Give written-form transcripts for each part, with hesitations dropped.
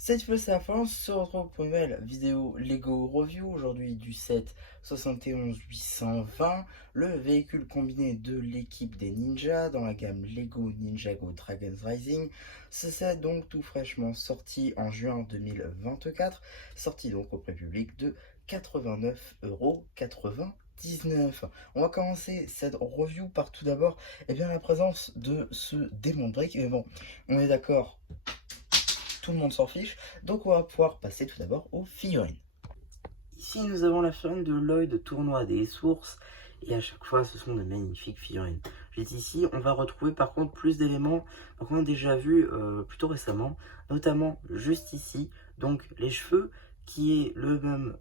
Cette fois c'est la fin, on se retrouve pour une nouvelle vidéo Lego Review, aujourd'hui du set 71-820, le véhicule combiné de l'équipe des ninjas dans la gamme Lego Ninjago Dragons Rising. Ce set donc tout fraîchement sorti en juin 2024, sorti donc au prix public de 89,99 €. On va commencer cette review par tout d'abord la présence de ce démon de briques, mais bon, on est d'accord, tout le monde s'en fiche, donc on va pouvoir passer tout d'abord aux figurines. Ici nous avons la figurine de Lloyd Tournoi des sources, et à chaque fois ce sont de magnifiques figurines. Juste ici on va retrouver par contre plus d'éléments qu'on a déjà vu plutôt récemment, notamment juste ici, donc les cheveux qui est dans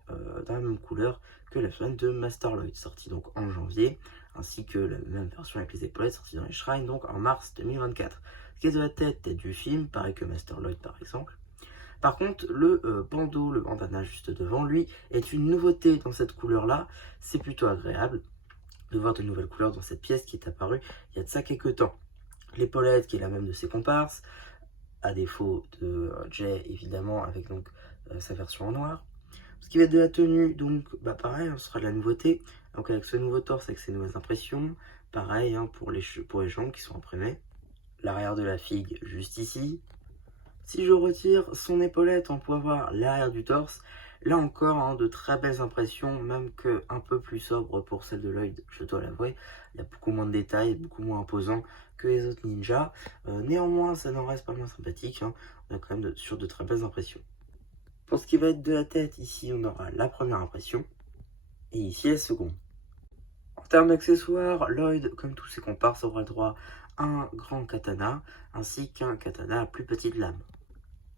la même couleur que la figurine de Master Lloyd, sortie donc en janvier, ainsi que la même version avec les épaulettes sortie dans les shrines donc en mars 2024. Ce qui est de la tête du film, pareil que Master Lloyd par exemple. Par contre, le bandeau, le bandana juste devant lui, est une nouveauté dans cette couleur-là. C'est plutôt agréable de voir de nouvelles couleurs dans cette pièce qui est apparue il y a de ça quelques temps. L'épaulette qui est la même de ses comparses, à défaut de Jay évidemment, avec donc sa version en noir. Ce qui va être de la tenue, donc pareil, ce sera de la nouveauté. Donc avec ce nouveau torse, avec ses nouvelles impressions, pareil pour les jambes qui sont imprimées. L'arrière de la figue juste ici. Si je retire son épaulette, on peut voir l'arrière du torse. Là encore, de très belles impressions, même que un peu plus sobre pour celle de Lloyd, je dois l'avouer. Il y a beaucoup moins de détails, beaucoup moins imposant que les autres ninjas. Néanmoins, ça n'en reste pas moins sympathique. On est quand même sur de très belles impressions. Pour ce qui va être de la tête, ici, on aura la première impression. Et ici, la seconde. En termes d'accessoires, Lloyd, comme tous ses comparses, aura le droit à un grand katana, ainsi qu'un katana à plus petite lame,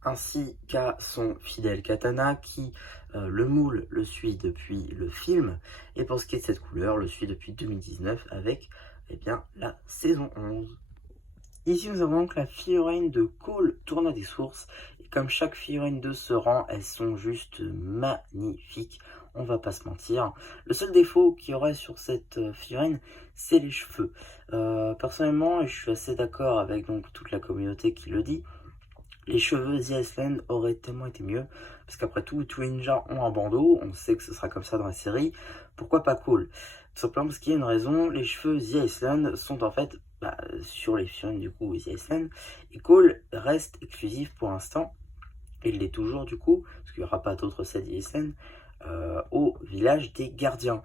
ainsi qu'à son fidèle katana qui, le moule, le suit depuis le film, et pour ce qui est de cette couleur, le suit depuis 2019 avec la saison 11. Ici nous avons donc la figurine de Cole Tournoi des sources, et comme chaque figurine de ce rang, elles sont juste magnifiques, on va pas se mentir. Le seul défaut qu'il y aurait sur cette figurine, c'est les cheveux. Personnellement, et je suis assez d'accord avec donc toute la communauté qui le dit, les cheveux The Iceland auraient tellement été mieux, parce qu'après tout, tous les ninjas ont un bandeau, on sait que ce sera comme ça dans la série, pourquoi pas Cole? Tout simplement parce qu'il y a une raison, les cheveux The Iceland sont en fait sur les figurines du coup The Iceland, et Cole reste exclusif pour l'instant, et il l'est toujours du coup, parce qu'il n'y aura pas d'autres sets The Iceland, au village des gardiens.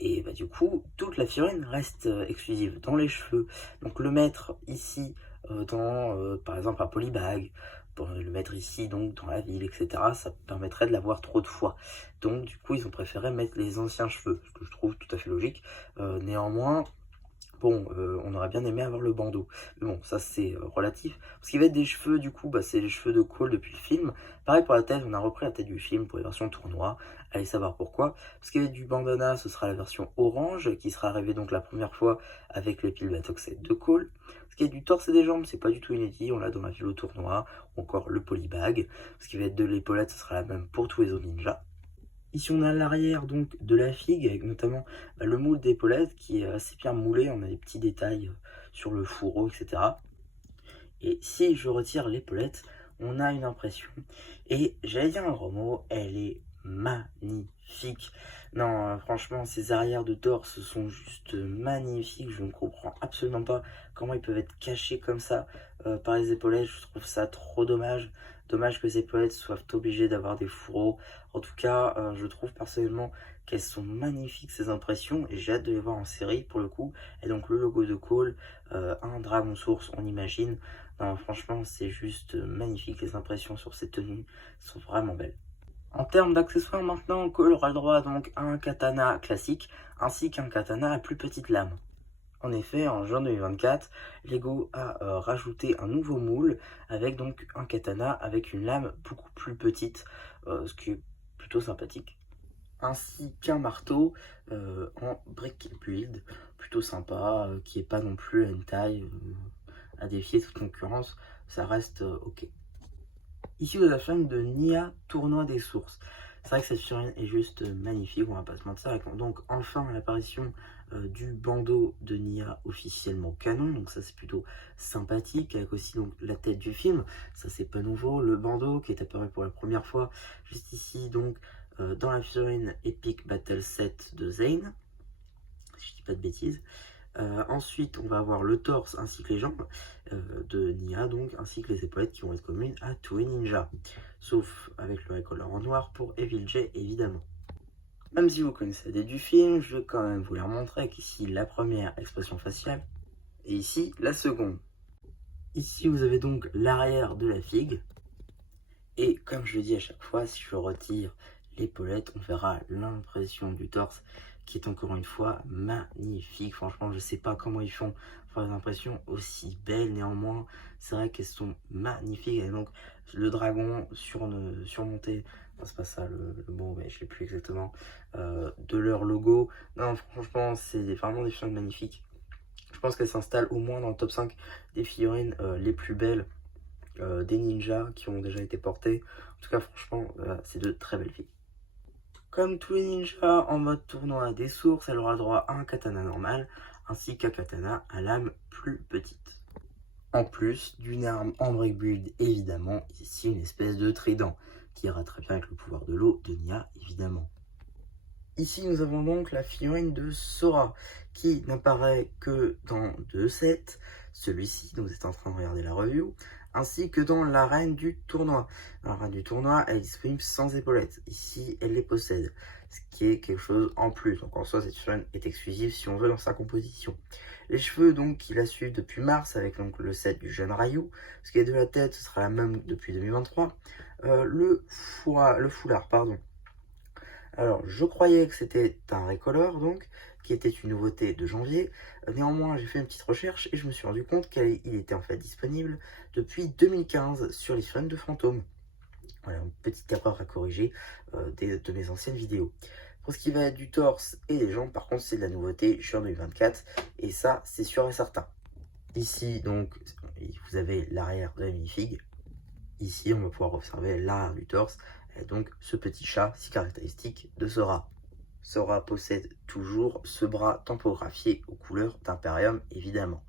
Et du coup, toute la figurine reste exclusive dans les cheveux. Donc le mettre ici, par exemple un polybag, pour le mettre ici donc dans la ville, etc., ça permettrait de l'avoir trop de fois. Donc du coup, ils ont préféré mettre les anciens cheveux, ce que je trouve tout à fait logique. Néanmoins, bon, on aurait bien aimé avoir le bandeau. Mais bon, ça c'est relatif. Ce qui va être des cheveux, du coup, c'est les cheveux de Cole depuis le film. Pareil pour la tête, on a repris la tête du film pour les versions tournoi. Allez savoir pourquoi. Ce qui va être du bandana, ce sera la version orange, qui sera arrivée donc la première fois avec le pile Batoxet de Cole. Ce qui est du torse et des jambes, c'est pas du tout inédit, on l'a dans la ville au tournoi, ou encore le polybag. Ce qui va être de l'épaulette, ce sera la même pour tous les autres ninjas. Ici on a l'arrière donc de la figue avec notamment le moule d'épaulette qui est assez bien moulé, on a des petits détails sur le fourreau, etc. Et si je retire l'épaulette, on a une impression. Et j'allais dire un gros mot, elle est magnifique. Non, franchement, ces arrières de torse sont juste magnifiques. Je ne comprends absolument pas comment ils peuvent être cachés comme ça par les épaulettes. Je trouve ça trop dommage. Dommage que les épaulettes soient obligées d'avoir des fourreaux. En tout cas, je trouve personnellement qu'elles sont magnifiques ces impressions et j'ai hâte de les voir en série pour le coup. Et donc le logo de Cole, un dragon source, on imagine. Non, franchement, c'est juste magnifique. Les impressions sur ces tenues sont vraiment belles. En termes d'accessoires maintenant, Cole aura le droit donc à un katana classique ainsi qu'un katana à plus petite lame. En effet, en juin 2024, Lego a rajouté un nouveau moule avec donc un katana avec une lame beaucoup plus petite, ce qui est plutôt sympathique. Ainsi qu'un marteau en brick build, plutôt sympa, qui n'est pas non plus à une taille à défier toute concurrence, ça reste ok. Ici, vous avez la flamme de Nia, Tournoi des sources. C'est vrai que cette figurine est juste magnifique, on va pas se mentir. Donc enfin l'apparition du bandeau de Nia officiellement canon, donc ça c'est plutôt sympathique, avec aussi donc la tête du film, ça c'est pas nouveau, le bandeau qui est apparu pour la première fois juste ici donc dans la figurine Epic Battle Set de Zane, si je dis pas de bêtises. Ensuite, on va avoir le torse ainsi que les jambes de Nia, donc, ainsi que les épaulettes qui vont être communes à tous les ninjas. Sauf avec le recolor en noir pour Evil J, évidemment. Même si vous connaissez la tête du film, je vais quand même vous la montrer avec ici la première expression faciale et ici la seconde. Ici, vous avez donc l'arrière de la figue. Et comme je le dis à chaque fois, si je retire l'épaulette, on verra l'impression du torse qui est encore une fois magnifique. Franchement, je sais pas comment ils font pour avoir une impression aussi belle. Néanmoins, c'est vrai qu'elles sont magnifiques. Et donc, le dragon surmonté, enfin, c'est pas ça le mot, mais je l'ai plus exactement, de leur logo. Non, franchement, c'est vraiment des figurines magnifiques. Je pense qu'elles s'installent au moins dans le top 5 des figurines les plus belles des ninjas qui ont déjà été portés. En tout cas, franchement, c'est de très belles filles. Comme tous les ninjas en mode tournoi des sources, elle aura droit à un katana normal, ainsi qu'un katana à lame plus petite. En plus d'une arme en break build, évidemment, ici une espèce de trident, qui ira très bien avec le pouvoir de l'eau de Nia, évidemment. Ici, nous avons donc la figurine de Sora, qui n'apparaît que dans 2 sets, celui-ci, dont vous êtes en train de regarder la review, ainsi que dans l'arène du tournoi. Dans l'arène du tournoi, elle est disponible sans épaulettes. Ici, elle les possède, ce qui est quelque chose en plus. Donc en soi, cette figurine est exclusive si on veut dans sa composition. Les cheveux, donc, qui la suivent depuis mars, avec donc le set du jeune Ryu. Ce qui est de la tête, ce sera la même depuis 2023. Le foulard, pardon. Alors, je croyais que c'était un recolor, donc, qui était une nouveauté de janvier. Néanmoins, j'ai fait une petite recherche et je me suis rendu compte qu'il était en fait disponible depuis 2015 sur les figurines de fantômes. Voilà, une petite erreur à corriger de mes anciennes vidéos. Pour ce qui va être du torse et des jambes, par contre, c'est de la nouveauté juin 2024, et ça, c'est sûr et certain. Ici, donc, vous avez l'arrière de la minifig. Ici, on va pouvoir observer l'arrière du torse, et donc ce petit chat si caractéristique de Sora. Sora possède toujours ce bras tampographié aux couleurs d'Imperium, évidemment.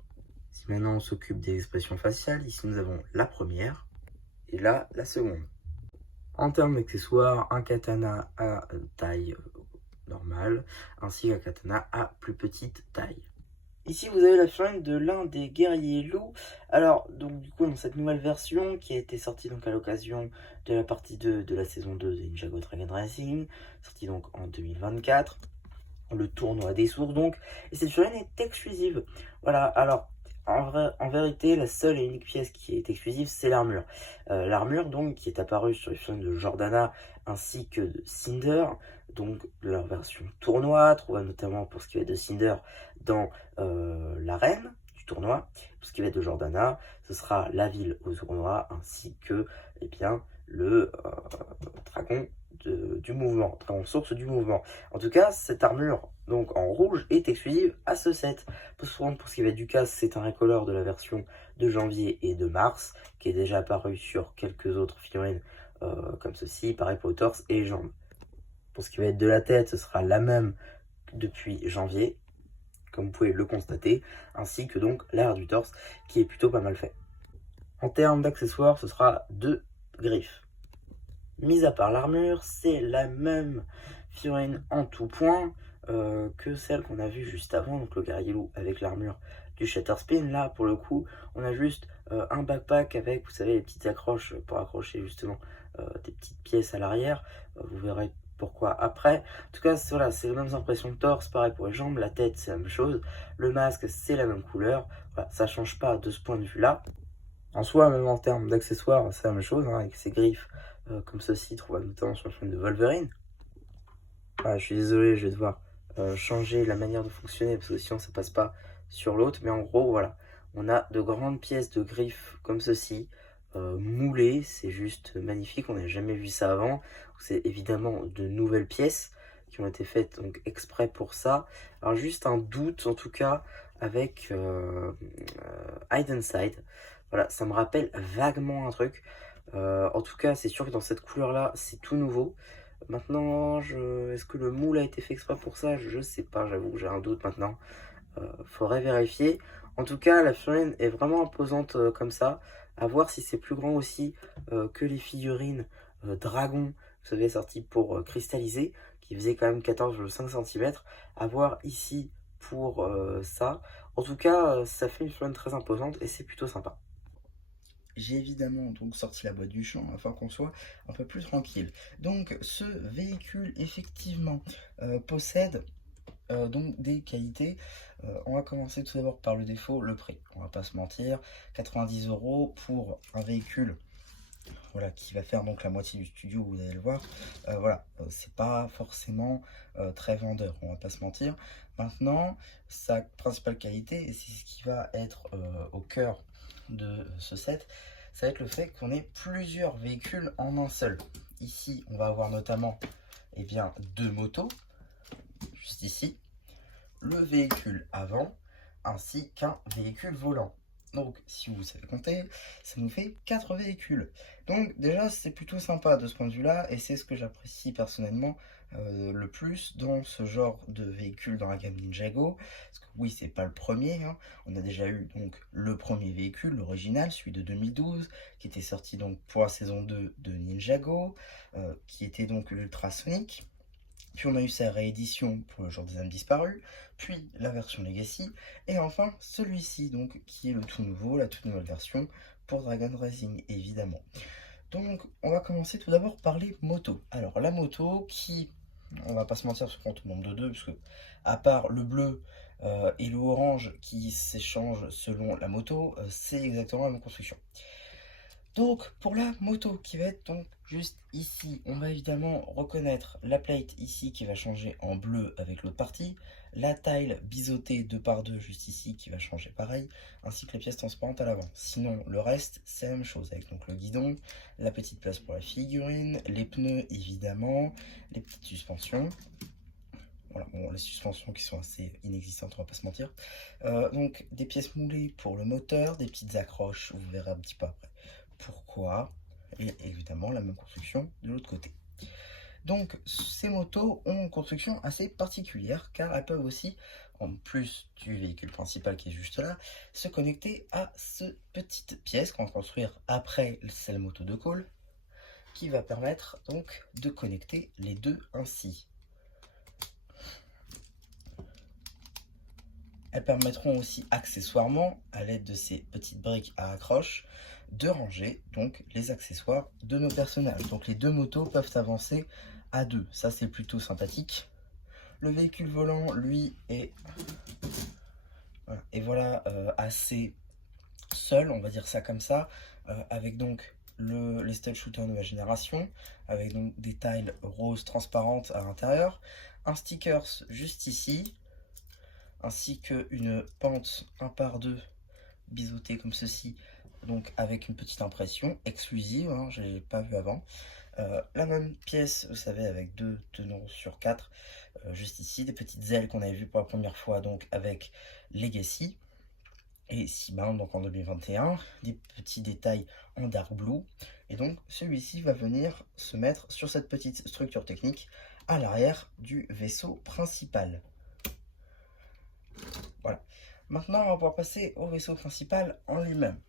Si maintenant on s'occupe des expressions faciales, ici nous avons la première, et là, la seconde. En termes d'accessoires, un katana à taille normale, ainsi qu'un katana à plus petite taille. Ici, vous avez la figurine de l'un des guerriers loups. Alors, donc du coup, dans cette nouvelle version qui a été sortie donc à l'occasion de la partie 2 de la saison 2 de Ninjago Dragon Racing, sortie donc en 2024, le tournoi des sources donc, et cette figurine est exclusive. Voilà, alors, en vérité, la seule et unique pièce qui est exclusive, c'est l'armure. L'armure, donc, qui est apparue sur les figurines de Jordana ainsi que de Cinder, donc leur version tournoi, trouvable notamment pour ce qui va être de Cinder dans l'arène du tournoi. Pour ce qui va être de Jordana, ce sera la ville au tournoi ainsi que eh bien, le dragon du mouvement, dragon source du mouvement. En tout cas, cette armure donc en rouge est exclusive à ce set. Pour ce qui va être du casque, c'est un recolor de la version de janvier et de mars qui est déjà apparu sur quelques autres figurines comme ceci, pareil pour le torse et les jambes. Pour ce qui va être de la tête, ce sera la même depuis janvier, comme vous pouvez le constater, ainsi que donc l'arrière du torse qui est plutôt pas mal fait. En termes d'accessoires, ce sera 2 griffes. Mis à part l'armure, c'est la même figurine en tout point que celle qu'on a vue juste avant, donc le guerrier loup avec l'armure du Shatterspin. Là, pour le coup, on a juste un backpack avec, vous savez, les petites accroches pour accrocher justement des petites pièces à l'arrière. Vous verrez pourquoi après. En tout cas, voilà, c'est les mêmes impressions de torse, pareil pour les jambes, la tête c'est la même chose, le masque c'est la même couleur, voilà, ça change pas de ce point de vue là. En soi, même en termes d'accessoires, c'est la même chose, hein, avec ces griffes comme ceci, trouvable notamment sur le film de Wolverine. Ah, je suis désolé, je vais devoir changer la manière de fonctionner, parce que sinon ça passe pas sur l'autre, mais en gros, voilà, on a de grandes pièces de griffes comme ceci, moulées, c'est juste magnifique, on n'a jamais vu ça avant. C'est évidemment de nouvelles pièces qui ont été faites donc exprès pour ça. Alors juste un doute en tout cas avec Hide Side. Voilà, ça me rappelle vaguement un truc. En tout cas, c'est sûr que dans cette couleur-là, c'est tout nouveau. Maintenant, est-ce que le moule a été fait exprès pour ça? Je sais pas, j'avoue que j'ai un doute maintenant. Faudrait vérifier. En tout cas, la figurine est vraiment imposante comme ça. À voir si c'est plus grand aussi que les figurines Dragon, vous savez, sorties pour cristalliser, qui faisaient quand même 14,5 cm. À voir ici pour ça. En tout cas, ça fait une figurine très imposante et c'est plutôt sympa. J'ai évidemment donc sorti la boîte du champ afin qu'on soit un peu plus tranquille. Donc ce véhicule effectivement possède donc des qualités. On va commencer tout d'abord par le défaut, le prix. On va pas se mentir, 90 € pour un véhicule, voilà, qui va faire donc la moitié du studio, vous allez le voir. Voilà, c'est pas forcément très vendeur, on va pas se mentir. Maintenant, sa principale qualité, et c'est ce qui va être au cœur de ce set, ça va être le fait qu'on ait plusieurs véhicules en un seul. Ici, on va avoir notamment deux motos, juste ici, le véhicule avant, ainsi qu'un véhicule volant. Donc, si vous savez compter, ça nous fait 4 véhicules. Donc, déjà, c'est plutôt sympa de ce point de vue-là, et c'est ce que j'apprécie personnellement le plus dans ce genre de véhicule dans la gamme Ninjago. Parce que oui, c'est pas le premier, hein. On a déjà eu donc le premier véhicule, l'original, celui de 2012, qui était sorti donc pour la saison 2 de Ninjago, qui était donc l'Ultrasonic. Puis on a eu sa réédition pour le jour des âmes disparues, puis la version Legacy, et enfin celui-ci, donc qui est le tout nouveau, la toute nouvelle version pour Dragon Racing évidemment. Donc on va commencer tout d'abord par les motos. Alors la moto qui, on va pas se mentir, se compte au nombre de deux, parce que à part le bleu et le orange qui s'échangent selon la moto, c'est exactement la même construction. Donc pour la moto qui va être donc juste ici, on va évidemment reconnaître la plate ici qui va changer en bleu avec l'autre partie, la tile biseautée 2x2 juste ici qui va changer pareil, ainsi que les pièces transparentes à l'avant. Sinon le reste c'est la même chose avec donc le guidon, la petite place pour la figurine, les pneus évidemment, les petites suspensions. Voilà, bon, les suspensions qui sont assez inexistantes, on va pas se mentir. Donc des pièces moulées pour le moteur, des petites accroches, vous verrez un petit peu après pourquoi, et évidemment la même construction de l'autre côté. Donc ces motos ont une construction assez particulière car elles peuvent aussi, en plus du véhicule principal qui est juste là, se connecter à cette petite pièce qu'on va construire après celle moto de call, qui va permettre donc de connecter les deux ainsi. Elles permettront aussi accessoirement, à l'aide de ces petites briques à accroche, de ranger donc les accessoires de nos personnages. Donc les deux motos peuvent avancer à deux, ça c'est plutôt sympathique. Le véhicule volant, lui, est assez seul, on va dire ça comme ça, avec donc les stealth shooters nouvelle génération, avec donc des tiles roses transparentes à l'intérieur, un stickers juste ici, ainsi qu'une pente 1x2 biseautée comme ceci, donc avec une petite impression exclusive, hein, je ne l'ai pas vu avant. La même pièce, vous savez, avec deux tenons sur 4, juste ici, des petites ailes qu'on avait vues pour la première fois, donc avec Legacy, et 6 bound, donc en 2021, des petits détails en dark blue, et donc celui-ci va venir se mettre sur cette petite structure technique à l'arrière du vaisseau principal. Voilà. Maintenant, on va pouvoir passer au vaisseau principal en lui-même.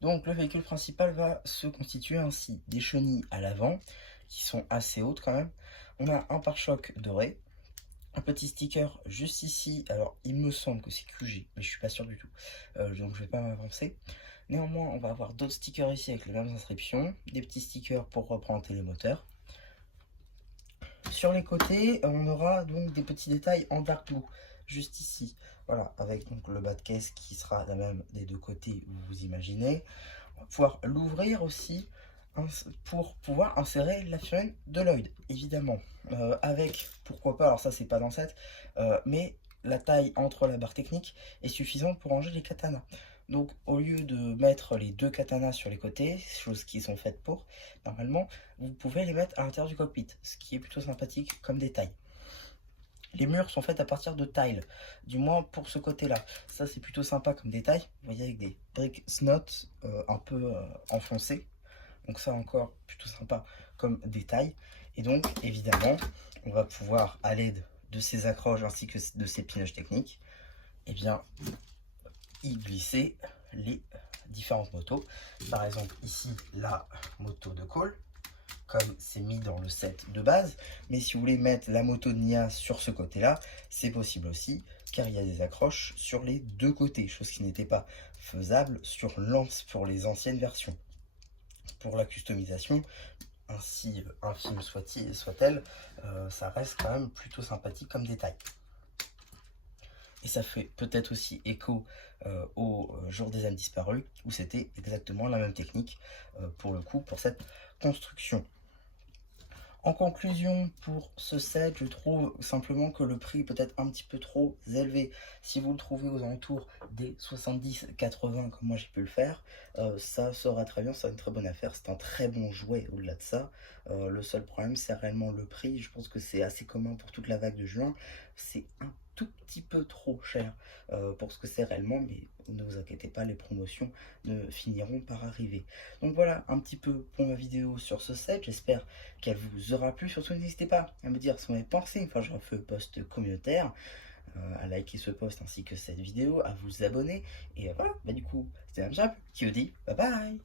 Donc le véhicule principal va se constituer ainsi: des chenilles à l'avant, qui sont assez hautes quand même. On a un pare-choc doré, un petit sticker juste ici. Alors il me semble que c'est QG, mais je suis pas sûr du tout. Donc je vais pas m'avancer. Néanmoins, on va avoir d'autres stickers ici avec les mêmes inscriptions. Des petits stickers pour représenter les moteurs. Sur les côtés, on aura donc des petits détails en dark blue, juste ici. Voilà, avec donc le bas de caisse qui sera la même des deux côtés, vous imaginez. On va pouvoir l'ouvrir aussi pour pouvoir insérer la figurine de Lloyd, évidemment. Avec, pourquoi pas, alors ça c'est pas dans cette, mais la taille entre la barre technique est suffisante pour ranger les katanas. Donc au lieu de mettre les deux katanas sur les côtés, choses qui sont faites pour, normalement, vous pouvez les mettre à l'intérieur du cockpit, ce qui est plutôt sympathique comme détail. Les murs sont faits à partir de tiles, du moins pour ce côté-là. Ça c'est plutôt sympa comme détail, vous voyez, avec des briques snot un peu enfoncées. Donc ça encore, plutôt sympa comme détail. Et donc, évidemment, on va pouvoir, à l'aide de ces accroches ainsi que de ces pinages techniques, eh bien, y glisser les différentes motos. Par exemple, ici, la moto de Cole, comme c'est mis dans le set de base. Mais si vous voulez mettre la moto de Nia sur ce côté-là, c'est possible aussi, car il y a des accroches sur les deux côtés, chose qui n'était pas faisable pour les anciennes versions. Pour la customisation, ainsi infime soit-elle, ça reste quand même plutôt sympathique comme détail. Et ça fait peut-être aussi écho au Jour des âmes disparues, où c'était exactement la même technique pour le coup, pour cette construction. En conclusion, pour ce set, je trouve simplement que le prix est peut-être un petit peu trop élevé. Si vous le trouvez aux alentours des 70-80 comme moi j'ai pu le faire, ça sera très bien, c'est une très bonne affaire, c'est un très bon jouet au-delà de ça. Le seul problème c'est réellement le prix, je pense que c'est assez commun pour toute la vague de juin, c'est un tout petit peu trop cher pour ce que c'est réellement, mais ne vous inquiétez pas, les promotions ne finiront par arriver. Donc voilà un petit peu pour ma vidéo sur ce set, j'espère qu'elle vous aura plu. Surtout n'hésitez pas à me dire ce que vous avez pensé, enfin j'en fais un post communautaire, à liker ce post ainsi que cette vidéo, à vous abonner, et voilà, bah du coup, c'était un job qui vous dit bye bye.